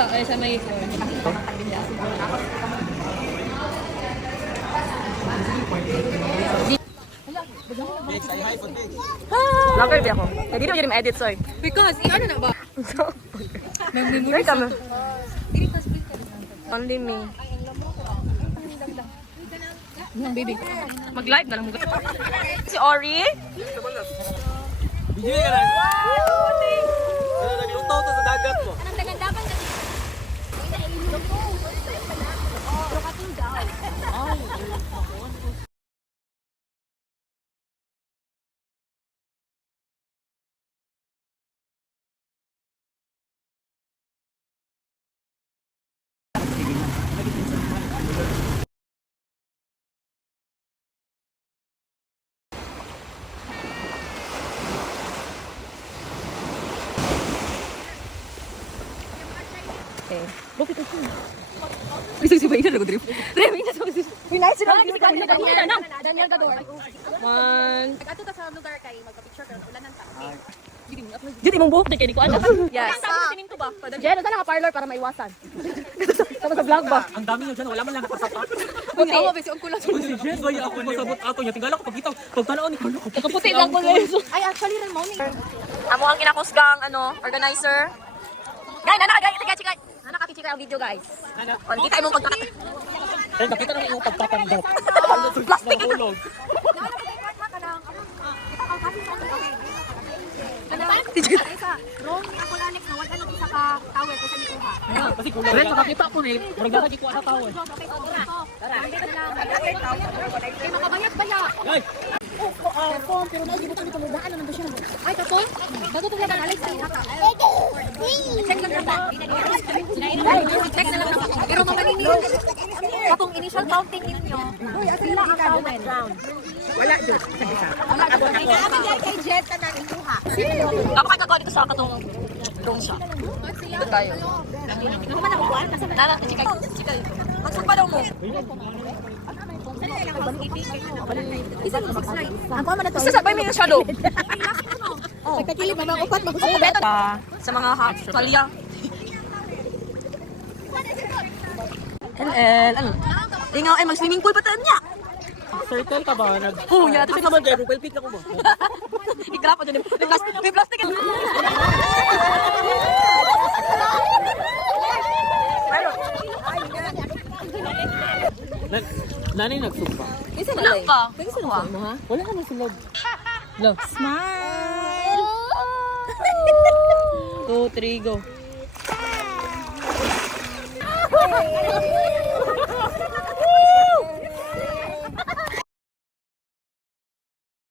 Wala, ay sa may... Vlogger ba ako? Hindi na yung edit, sorry. Because, ano na ba? Where ka mo? Only me. Baby. Mag-live na lang. Si Ori? Video ka lang. Naglutaw to sa dagat mo. Anong dagandapan na? Nailog ko. Pero kating daw. Okay. Bakit ito? Bisa si Baina lagu drip. Driving na sa Pinay sila Daniel Gador. One. Nag-ato ta sa lugar kay magpa-picture pero ulanan pa. Jadi mong buhok kay ko ana. Yes. Tininto ba? Jen, na parlor para maiwasan. Tapos sa vlog ba? Ang dami nyo dyan, wala man lang nakasapak. Puti. Awa, besi, ang kulang. Si Jen, gaya ako masabot ato niya. Tingala ko pagkita, pagtanaw ni Carlo. Kaputi lang ko guys. Ay, actually rin mo ni. Amo ang kinakusgang organizer. Guys, chika. Nakakachika ang video guys. On kita imong pagkaka. Ay, nakita naman yung pagpapandok. Plastic. Nahulog. Wrong ako Alex na wala nang isa ka tower kasi ni kuha. Kasi kulang. Ren, nakakita ko ni. Parang gagagi ko sa tao. Kay makabayag ba ya? Ay! Pero na gibutan dito mudaan naman siya. Ay, kapon. Bago to lang Alex ay haka. Check lang ba? Check na lang. Pero mamanini. Katong initial counting ninyo. Sila ang tower. Wala jud. Wala kay Jet na nang ikuha. Ako kagawa dito sa katong dong siya. Dito tayo. Ano man ako kuan? Nala, chika dito. Magsugpa daw mo. Ang pa man na to. Gusto sabay mo yung shadow. Nagkakilip na mga upat Ako beto sa mga kalya. Ano? Ingaw ay mag-swimming pool pa tayo niya. Certain ka ba? Oh, yeah. Kasi naman kayo, well pick na ko ba? Igrap pa dyan. May plastic. Nanay nagsumpa. Wala pa. Wala ka nasulog. Smile! 2, 3, go.